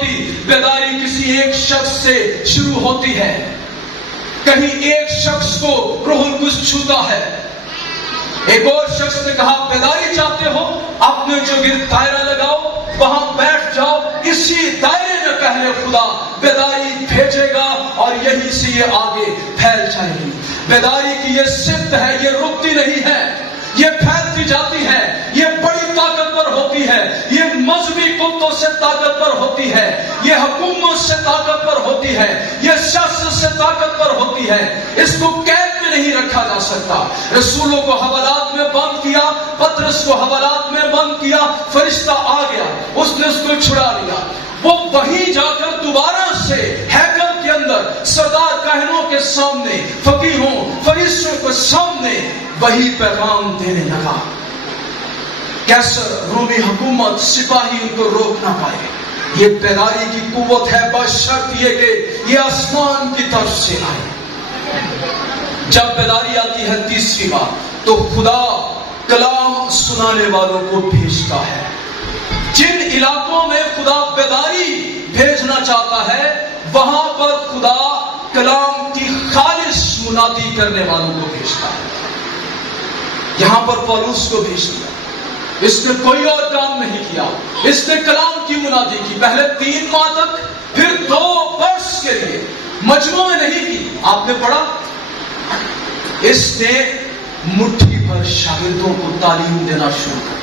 ہوتی. بیداری کسی ایک شخص سے شروع ہوتی ہے. کہیں ایک شخص کو روح القدس چھوتا ہے. ایک اور شخص نے کہا بیداری چاہتے ہو اپنے جو گرد دائرہ لگاؤ وہاں بیٹھ جاؤ, اسی دائرے میں پہلے خدا بیداری بھیجے گا اور یہیں سے یہ آگے پھیل جائے گی. بیداری کی یہ صفت ہے, یہ رکتی نہیں ہے, یہ پھیلتی جاتی ہے, یہ بڑی طاقتور ہوتی ہے, یہ مذہبی قوتوں سے طاقتور ہوتی ہے, یہ حکومت سے طاقتور ہوتی ہے, یہ سیاست سے طاقتور ہوتی ہے. اس کو قید میں نہیں رکھا جا سکتا. رسولوں کو حوالات میں بند کیا, پطرس کو حوالات میں بند کیا, فرشتہ آ گیا, اس نے اس کو چھڑا لیا. وہ وہیں جا کر دوبارہ سے ہیکل کے اندر سردار کاہنوں کے سامنے, فقیہوں فریسیوں کے سامنے وہی پیغام دینے لگا. کیسر رومی حکومت سپاہی ان کو روک نہ پائے. یہ بیداری کی قوت ہے بشرط یہ کہ یہ آسمان کی طرف سے آئے. جب بیداری آتی ہے تیسری بات تو خدا کلام سنانے والوں کو بھیجتا ہے. جن علاقوں میں خدا بیداری بھیجنا چاہتا ہے وہاں پر خدا کلام کی خالص منادی کرنے والوں کو بھیجتا ہے. یہاں پر پولس کو بھیج دیا, اس نے کوئی اور کام نہیں کیا, اس نے کلام کی منادی کی. پہلے 3 ماہ تک, پھر 2 برس کے لیے مجموعے نہیں کی. آپ نے پڑھا, اس نے مٹھی بھر شاگردوں کو تعلیم دینا شروع کر.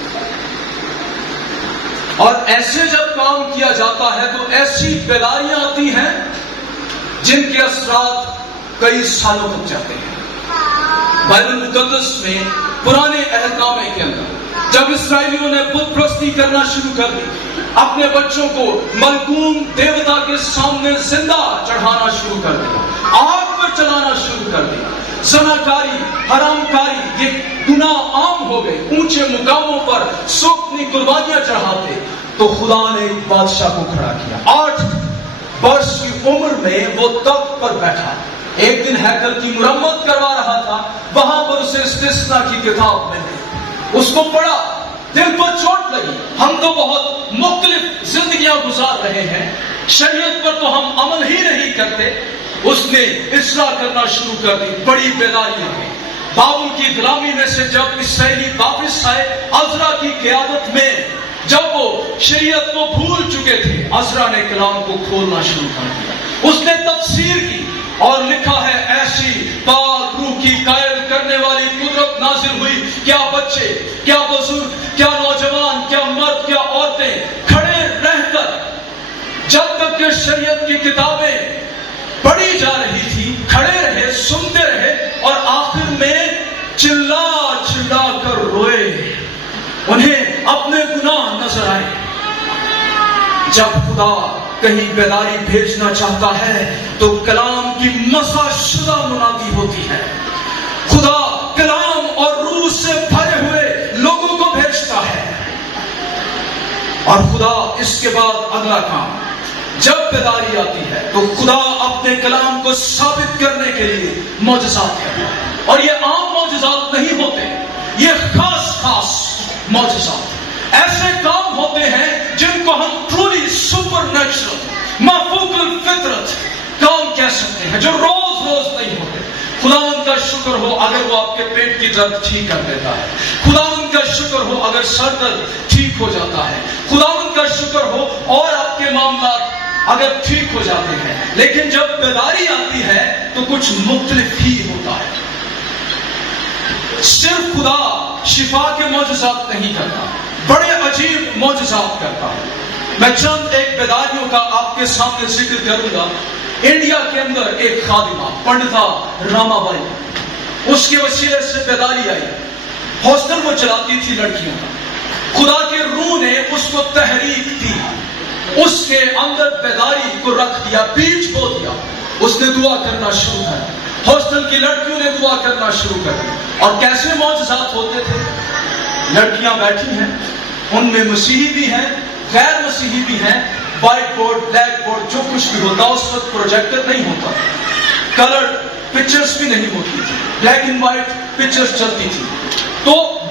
اور ایسے جب کام کیا جاتا ہے تو ایسی بیداریاں آتی ہیں جن کے اثرات کئی سالوں تک جاتے ہیں. بائبل مقدس میں پرانے عہد نامے کے اندر جب اسرائیلیوں نے بت پرستی کرنا شروع کر دی, اپنے بچوں کو ملعون دیوتا کے سامنے زندہ چڑھانا شروع کر دیا, آگ پر چلانا شروع کر دیا, زناکاری, حرام کاری, یہ گناہ عام ہو گئے. اونچے مقاموں پر سو اپنی قربانیاں چڑھاتے تو خدا نے ایک بادشاہ کو کھڑا کیا. 8 برس کی عمر میں وہ تخت پر بیٹھا, ایک دن ہیکل کی مرمت کروا رہا تھا. وہاں پر اسے استثنا کی کتاب ملی, اس کو پڑھا, دل پر چوٹ لگی. ہم تو بہت مختلف زندگیاں گزار رہے ہیں, شریعت پر تو ہم عمل ہی نہیں کرتے. اس نے اصلاح کرنا شروع کر دی. بڑی بیداریاں ہوئی. بابل کی غلامی میں سے جب اسرائیلی واپس آئے عزرا کی قیادت میں, جب وہ شریعت کو بھول چکے تھے, عزرا نے کلام کو کھولنا شروع کر دیا. اس نے تفسیر کی اور لکھا ہے ایسی پاک روح کی قائل کرنے والی قدرت نازل ہوئی. کیا بچے, کیا بزرگ, کیا نوجوان, کیا مرد, کیا عورتیں کھڑے رہ کر جب تک کہ شریعت کی کتابیں پڑھی جا رہی تھی کھڑے رہے, سنتے رہے اور آخر میں چلا چلا کر روئے. انہیں اپنے گناہ نظر آئے. جب خدا کہیں بیداری بھیجنا چاہتا ہے تو کلام کی مسح شدہ منادی ہوتی ہے. خدا کلام اور روح سے بھرے ہوئے لوگوں کو بھیجتا ہے. اور خدا اس کے بعد اگلا کام, جب بیداری آتی ہے تو خدا اپنے کلام کو ثابت کرنے کے لیے معجزات کرتا ہے. اور یہ عام معجزات نہیں ہوتے, یہ خاص خاص معجزات, ایسے کام ہوتے ہیں جن کو ہم ٹرولی سپر نیچرل, مافوق الفطرت کام کہہ سکتے ہیں, جو روز روز نہیں ہوتے. خدا ان کا شکر ہو اگر وہ آپ کے پیٹ کی درد ٹھیک کر دیتا ہے. خدا ان کا شکر ہو اگر سر درد ٹھیک ہو جاتا ہے. خدا ان کا شکر ہو اور آپ کے معاملات اگر ٹھیک ہو جاتے ہیں. لیکن جب بیداری آتی ہے تو کچھ مختلف ہی ہوتا ہے. صرف خدا شفا کے معجزات نہیں کرتا, بڑے عجیب معجزات کرتا ہے. میں چند ایک بیداریوں کا آپ کے سامنے ذکر کروں گا. انڈیا کے اندر ایک خادمہ پنڈتا راما بائی, اس کے وسیلے سے بیداری آئی. ہاسٹل وہ چلاتی تھی لڑکیوں کا. خدا کے روح نے اس کو تحریک دی, اس کے اندر بیداری کو رکھ دیا, بیج بو دیا. اس نے دعا کرنا شروع کر دی. ہاسٹل کی لڑکیوں نے دعا کرنا شروع کر دی. اور کیسے معجزات ہوتے تھے. لڑکیاں بیٹھی ہیں, ان میں مسیحی بھی ہیں, غیر مسیحی بھی ہیں. وائٹ بورڈ, بلیک بورڈ, جو کچھ بھی ہوتا, اس وقت پروجیکٹر نہیں ہوتا, کلر پکچرز بھی نہیں ہوتی تھی, بلیک اینڈ وائٹ پکچرز چلتی تھی. تو